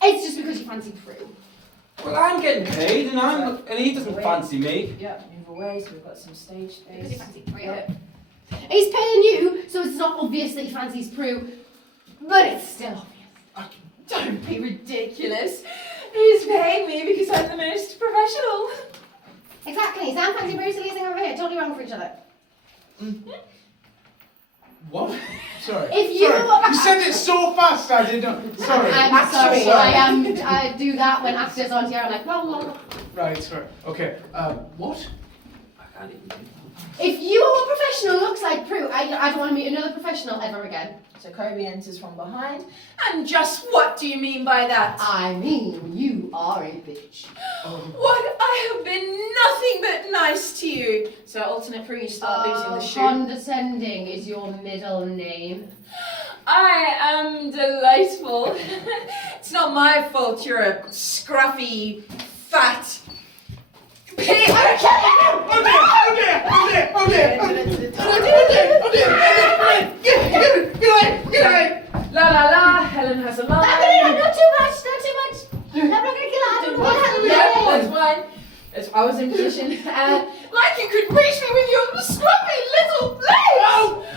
It's just because you fancy Prue. Well, I'm getting paid, and he doesn't fancy me. Yeah, move away so we've got some stage Because you space. fancy Prue. Yeah. He's paying you, so it's not obvious that he fancies Prue, but it's still obvious. Don't be ridiculous. He's paying me because I'm the most professional. Exactly. Sam fancy Prue, so leasing over here. Totally wrong for each other. What? Sorry. If you- Sorry. You said it so fast, I did not. Sorry. I'm sorry. Sorry. I do that when actors aren't here. I'm like, well. Right, sorry. Okay, what? I can't even do that. If your professional looks like Prue, I don't want to meet another professional ever again. So Kobe enters from behind. And just what do you mean by that? I mean, you are a bitch. What? I have been nothing but nice to you. So alternate Prue, you start losing the shoe. Condescending is your middle name. I am delightful. It's not my fault you're a scruffy, fat pig. La la la, Helen has a line. Not too much, not too much. I'm not gonna kill her. I don't know what happened. Yeah, that's fine. I was in position. Like you could reach me with your scruffy little blades.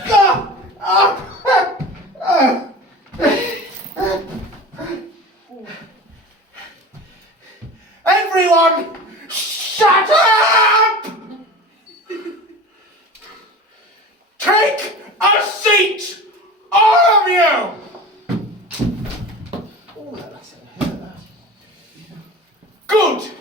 Everyone, shut up! Take a seat, all of you! Good.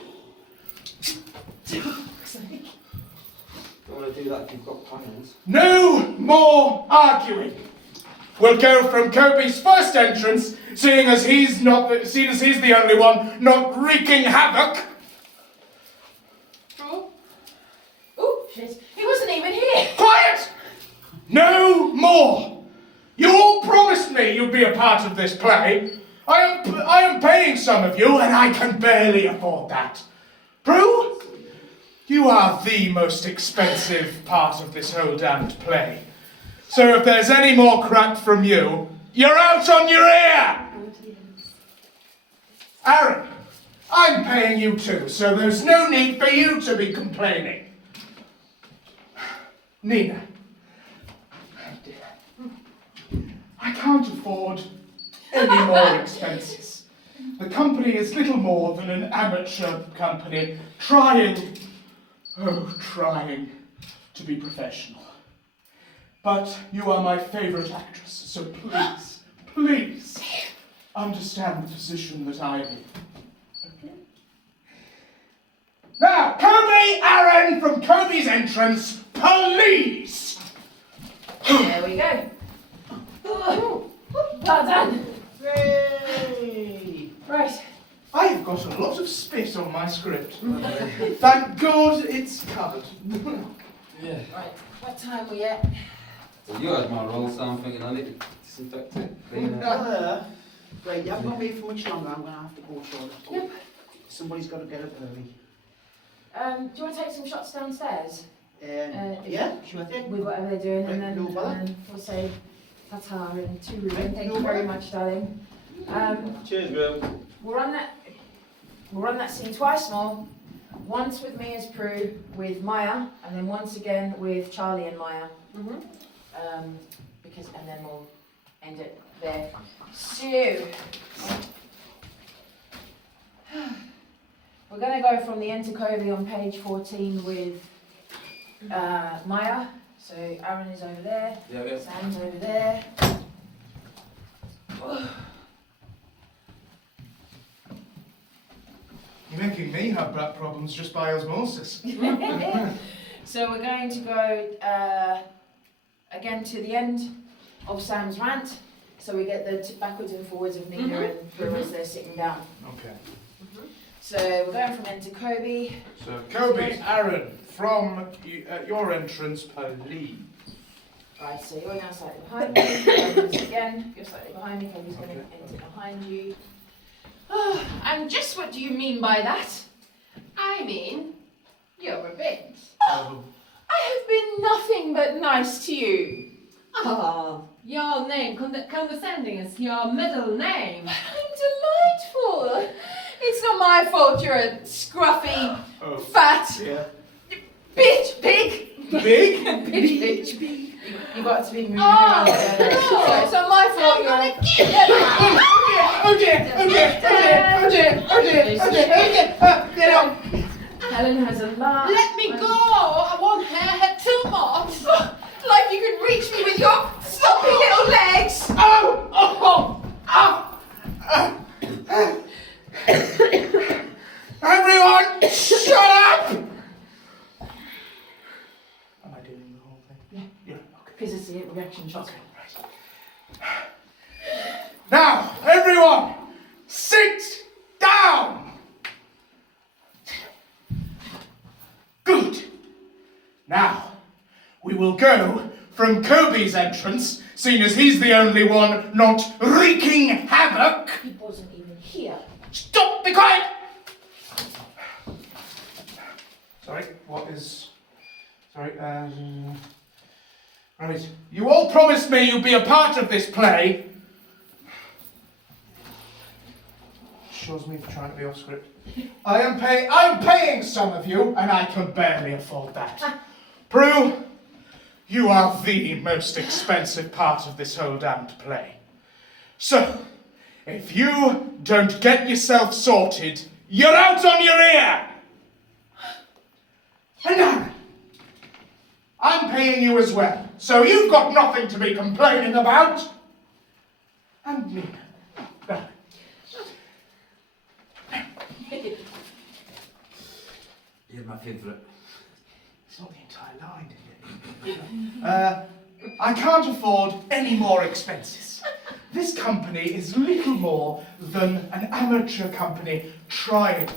Don't want to do that if you've got plans. No more arguing. We'll go from Kobe's first entrance, seeing as he's the only one not wreaking havoc. Oh, shit. He wasn't even here. Quiet! No more. You all promised me you'd be a part of this play. I am paying some of you, and I can barely afford that. Prue, you are the most expensive part of this whole damned play. So if there's any more crap from you, you're out on your ear! Aaron, I'm paying you too, so there's no need for you to be complaining. Nina, I can't afford any more expenses. The company is little more than an amateur company trying to be professional. But you are my favourite actress, so please understand the position that I am in. Okay? Now, Kobe Aaron from Kobe's entrance, please! There we go. Well done. Hooray! Right. I've got a lot of spit on my script. Thank God it's covered. Yeah. Right. What time are we at? So you had my role, so I'm thinking I need to disinfect it, clean it. Right, you haven't got me for much longer. I'm going to have to go short. Yep. Somebody's got to get up early. Do you want to take some shots downstairs? Yeah, sure thing. With whatever they're doing, Right, and no then bother. we'll say ta-ta and tooroo, Right, and thank no you very bother. much, darling. Cheers, girl. We'll run that scene twice more. Once with me as Prue, with Maya, and then once again with Charlie and Maya. And then we'll end it there. So, we're going to go from the Enter Kobe on page 14 with Maya. So Aaron is over there, Yeah. Sam's over there. You're making me have back problems just by osmosis. So we're going to go again to the end of Sam's rant. So we get the backwards and forwards of Nina and Prue as they're sitting down. Okay. So we're going from Enter Kobe. So, Kobe, Aaron, from your entrance, please. Right, so you're now slightly behind me. Kobe's again, you're slightly behind me. Kobe's going to enter behind you. And just what do you mean by that? I mean, you're a bit. Oh, I have been nothing but nice to you. Oh, your name, condescending is your middle name. I'm delightful. It's not my fault you're a scruffy, fat, Yeah. bitch pig. Big? Bitch. You got to be moving Oh, around there. no. So it's not my fault you're Oh dear. Get up. Helen has a laugh. Let me go! I won't hair too much. Like you could reach me with your sloppy little legs. Everyone, shut up! Am I doing the whole thing? Yeah. Okay. Because it's the reaction shot. Okay, right. Now, everyone, sit down! Good. Now, we will go from Kobe's entrance, seeing as he's the only one not wreaking havoc. He wasn't even here. Stop! Be quiet! Sorry, what is... Sorry, Right. You all promised me you'd be a part of this play. Shows me for trying to be off script. I'm paying some of you, and I can barely afford that. Prue, you are the most expensive part of this whole damned play. So, if you don't get yourself sorted, you're out on your ear! And Aaron, I'm paying you as well, so you've got nothing to be complaining about. And Nina. Now, You're my favourite. it's not the entire line, is it? I can't afford any more expenses. This company is little more than an amateur company trying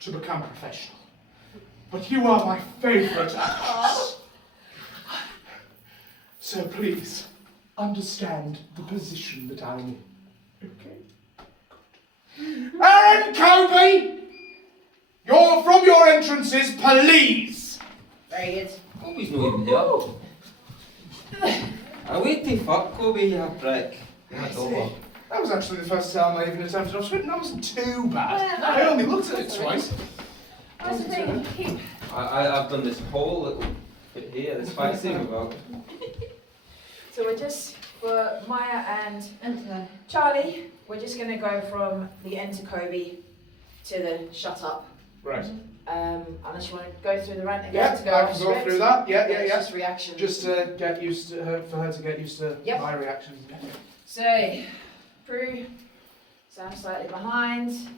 to become professional. But you are my favourite actress. So please, understand the position that I'm in. Okay? Aaron Kobe! You're from your entrances, please! Very good. Kobe's not even here. I wait till fuck Kobe, you prick. That's over. That was actually the first time I even attempted off script, and that wasn't too bad. I only looked at it twice. That's the thing. I've done this whole little bit here, this fight scene about. So we're just, for Maya and Charlie, we're just going to go from the enter Kobe to the shut up. Right. Unless you want to go through the rant again Yeah, to go I off can go script. through that. Yeah. It's just reaction. Just to get used to her, for her to get used to Yep. my reactions. So, Prue, Sam slightly behind.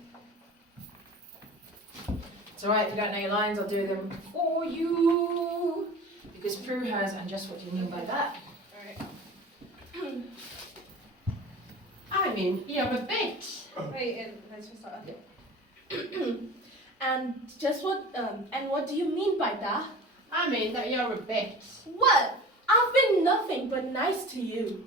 It's alright if you don't know your lines, I'll do them for you. Because Prue has, and just what do you mean by that? I mean, you're a bitch. Wait, let's just start. And just what? And what do you mean by that? I mean that you're a bitch. What? I've been nothing but nice to you.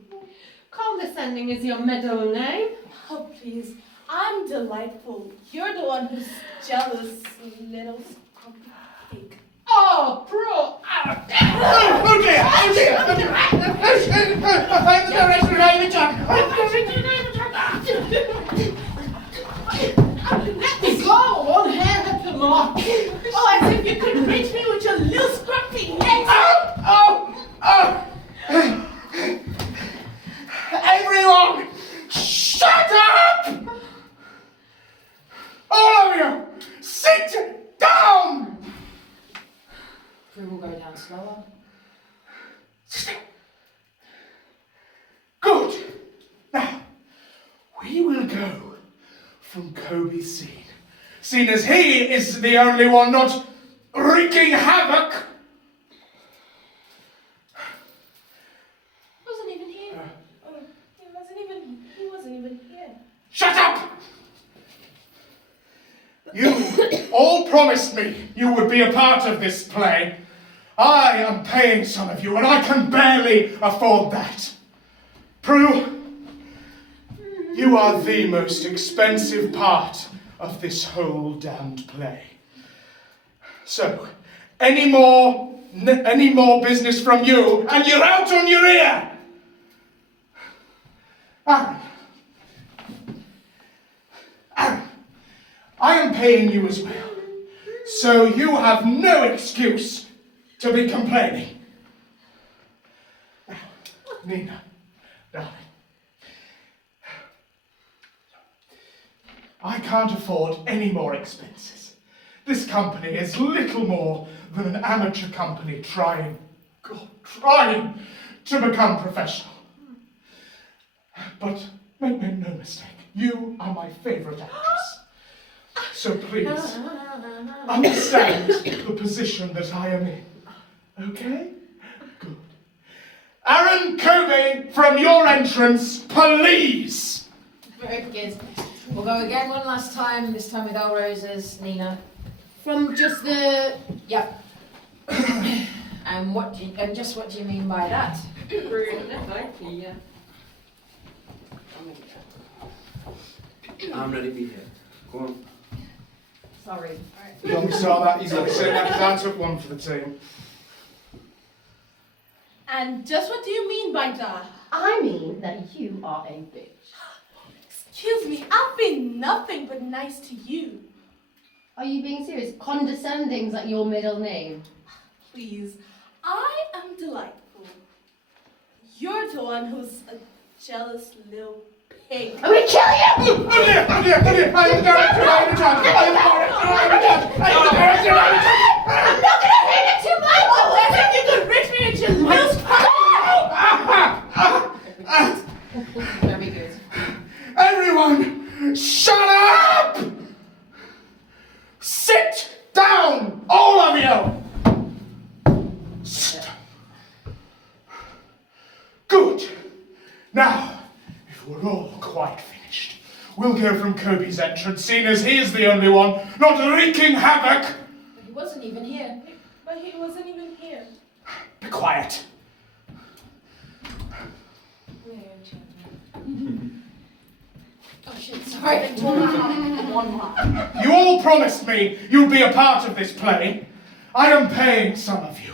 Condescending is your middle name. Oh please, I'm delightful. You're the one who's jealous, little scrumpy pig. Oh, Pro! Oh dear! Oh dear! Oh dear! I'm the rest of the name Let me go! One hair at the mark. Oh, as if you could reach me with your little scrumpy legs. Everyone, shut up! All of you, sit down! Prue will go down slower. Good. Now, we will go from Kobe's scene. Seeing as he is the only one not wreaking havoc. Wasn't even here. Oh, he wasn't even here. Shut up! You all promised me you would be a part of this play. I am paying some of you, and I can barely afford that. Prue, you are the most expensive part of this whole damned play. So, any more business from you, and you're out on your ear! Aaron, I am paying you as well, so you have no excuse to be complaining. Now, Nina, darling, I can't afford any more expenses. This company is little more than an amateur company trying to become professional. But make no mistake, you are my favourite actress. So please, understand the position that I am in. Okay? Good. Aaron Kobe, from your entrance, please! Very good. We'll go again one last time, this time with our roses, Nina. From just the... Yep. And just what do you mean by that? I'm ready to be here. Go on. Sorry. You only saw that easily. So I took one for the team. And just what do you mean by that? I mean that you are a bitch. Excuse me, I've been nothing but nice to you. Are you being serious? Condescending's like your middle name. Please, I am delightful. You're the one who's a jealous little pig. I'm gonna kill you! I'm the director, I'm the judge. I'm not gonna hit it too much! Oh, that's if you could reach me at your little Very good. Everyone, shut up! Sit down, all of you! Stop. Good. Now, if we're all quite finished, we'll go from Kobe's entrance, seeing as he is the only one not wreaking havoc. But he wasn't even here. But he wasn't even here. Be quiet. Oh shit, sorry. One line. You all promised me you'd be a part of this play. I am paying some of you,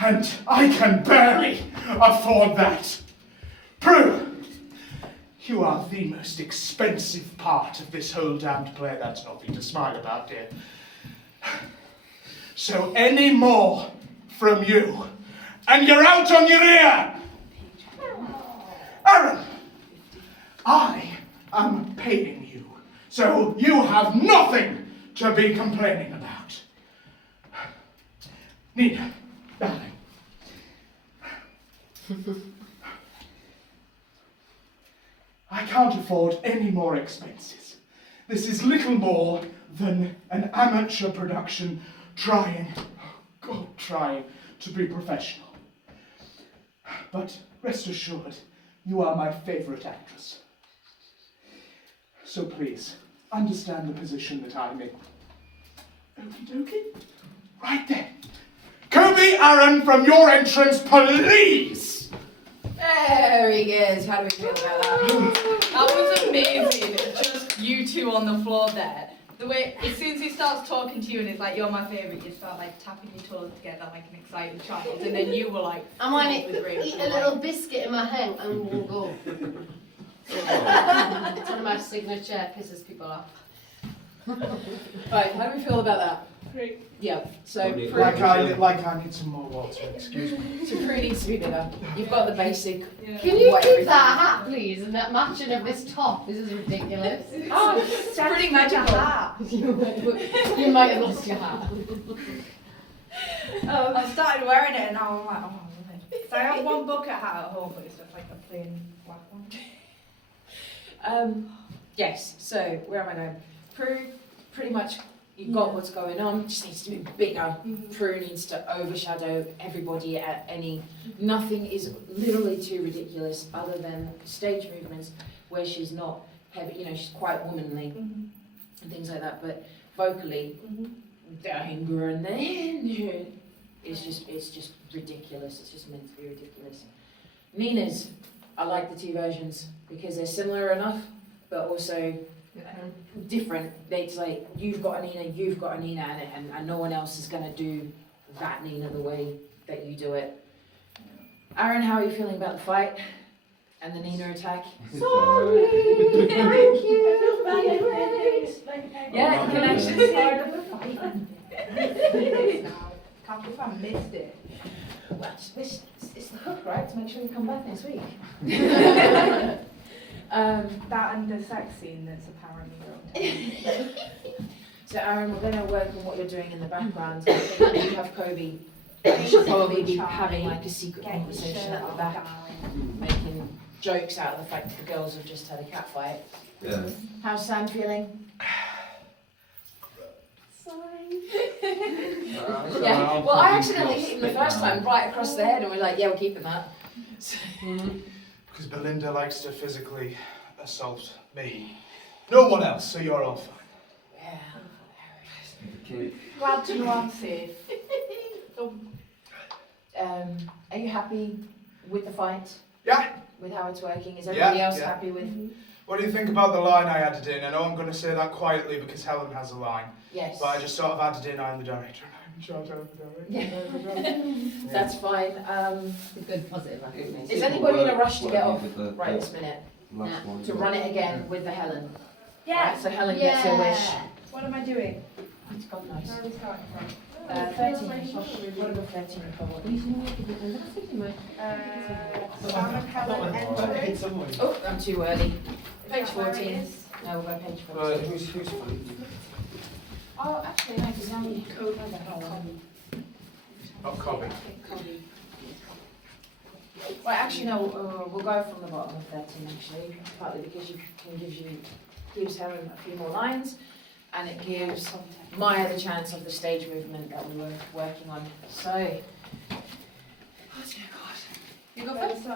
and I can barely afford that. Prue, you are the most expensive part of this whole damned play. That's nothing to smile about, dear. So any more from you, and you're out on your ear! Aaron, I am paying you, so you have nothing to be complaining about. Nina, darling. I can't afford any more expenses. This is little more than an amateur production trying to be professional. But rest assured, you are my favourite actress. So please, understand the position that I'm in. Okie dokie. Right then. Kobe Aaron, from your entrance, please! Very good. How do we feel about that? That was amazing. Just you two on the floor there. The way, as soon as he starts talking to you and it's like, you're my favourite, you start like tapping your toes together like an excited child. And then you were like, I want filled with to rage eat and a like, little biscuit in my hand and we'll go. It's one of my signature pisses people off. Right, how do we feel about that? Great. Yeah, so Only- Prue, Like I need some more water, excuse me. so Prue needs to be bigger. You've got the basic. yeah. Can you What, keep everything? that hat, please? And that matching of this top. This is ridiculous. Oh, it's pretty magical. You might have lost your hat. Oh, I started wearing it and now I'm like, oh, lovely. So I have one bucket hat at home, but it's just like a plain black one. Yes, so where am I now? Prue, pretty much you've got what's going on, just needs to be bigger. Prue needs to overshadow everybody at any. Nothing is literally too ridiculous other than stage movements where she's not heavy, she's quite womanly and things like that, but vocally, the anger and the it's just ridiculous. It's just meant to be ridiculous. Nina's, I like the two versions because they're similar enough, but also different. It's like you've got a Nina, and no one else is gonna do that Nina the way that you do it. Aaron, how are you feeling about the fight and the Nina attack? Sorry. Thank you. Yeah, you can actually see part of the fight. Can't believe I missed it. Well, it's the hook, right? To make sure you come back next week. That and the sex scene that's apparently wrong. So Aaron, we're going to work on what you're doing in the background. I think when you have Kobe, you should probably be having like a secret conversation at the back, making jokes out of the fact that the girls have just had a cat fight. Yeah. How's Sam feeling? Sorry. Yeah. Well, I accidentally hit him the first time right across the head, and we're like, yeah, we're keeping that. Because Belinda likes to physically assault me. No one else, so you're all fine. Yeah. Glad to know I'm safe. Are you happy with the fight? Yeah? With how it's working? Is everybody else yeah. happy with? What do you think about the line I added in? I know I'm going to say that quietly because Helen has a line, Yes. but I just sort of added in, I'm the director, and I'm in charge, I'm the director. That's fine. It's a good positive affirmation. Is anybody in a rush to What get do you off think of the right this minute? last one? To run it again with the Helen? Yeah. Right, so Helen gets her wish. What am I doing? It's God knows. Where are we starting from? 13. What about 13 probably? Sam and Helen entering. Oh, I'm too early. Page 14. No, we'll go page 14. Who's funny? Oh, actually, no, because now we code the Helen. Not Kobe. Well, actually, no, we'll go from the bottom of 13, actually, partly because gives Helen a few more lines, and it gives Maya the chance of the stage movement that we were working on. So, oh dear God. You go first?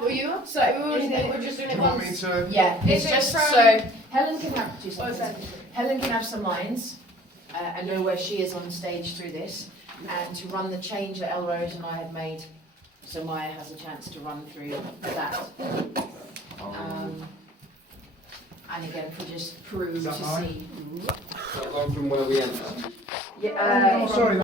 Will you? So, we're just doing Do it you want me once. to... Yeah, it's Is it just from- so, Helen can have, 2 Oh, seconds. Helen can have some lines, and know where she is on stage through this, and to run the change that Elrose and I had made, so Maya has a chance to run through that. And again, if we just prove Is to that mine? see. So long from where we ended. Yeah, Oh, sorry.